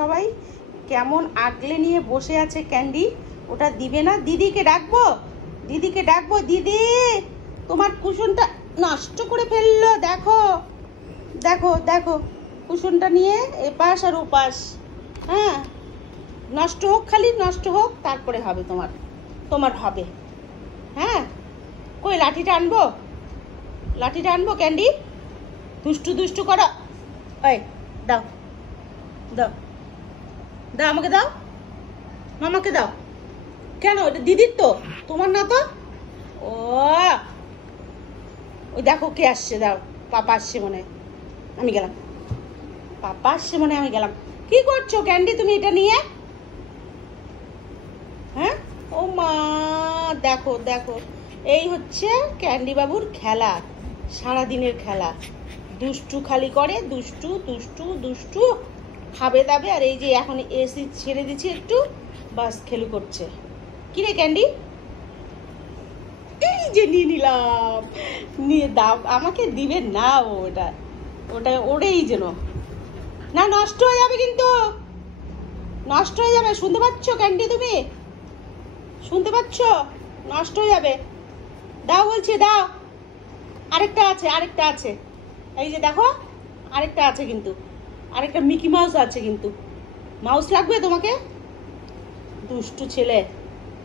সবাই কেমন আগলে নিয়ে বসে আছে ক্যান্ডি। ওটা দিবে না? দিদিকে ডাকবো, দিদিকে ডাকবো। দিদি তোমার কুশনটা নষ্ট করে ফেললো। দেখো দেখো দেখো, কুশনটা নিয়ে এপাশ আর ওপাশ। হ্যাঁ, নষ্ট হোক, খালি নষ্ট হোক, তারপরে হবে তোমার, তোমার হবে। হ্যাঁ, কই লাঠিটা আনবো, লাঠিটা আনবো ক্যান্ডি। দুষ্টু দুষ্টু করো। ওই দাও দাও দাও, আমাকে দাও, মামাকে দাও। কেন? এটা দিদির তো, তোমার না তো। ও ওই দেখো কে আসছে, দাও। পাপা আসছে মনে হয়, আমি গেলাম। পাপা আসছে মনে হয়, আমি গেলাম। কি করছো ক্যান্ডি তুমি এটা নিয়ে? হ্যাঁ, ও মা, দেখো দেখো, এই হচ্ছে ক্যান্ডি বাবুর খেলা, সারাদিনের খেলা। দুষ্টু খালি করে, দুষ্টু দুষ্টু দুষ্টু, খাবে দাবে। আর এই যে এখন এসি ছেড়ে দিচ্ছি একটু, বাস খেলু করছে। কি রে ক্যান্ডি? এই যে নিয়ে নিলাম, নিয়ে দাও। আমাকে দিবে না ওটা, ওটা ওরেই যেন না, নষ্ট হয়ে যাবে কিন্তু, নষ্ট হয়ে যাবে। শুনতে পাচ্ছ ক্যান্ডি? তুমি শুনতে পাচ্ছ? নষ্ট হয়ে যাবে। দাও বলছি, দাও। আরেকটা আছে, আরেকটা আছে, এই যে দেখো, আরেকটা আছে কিন্তু, আরেকটা মিকি মাউস আছে কিন্তু। মাউস লাগবে তোমাকে? দুষ্টু ছেলে।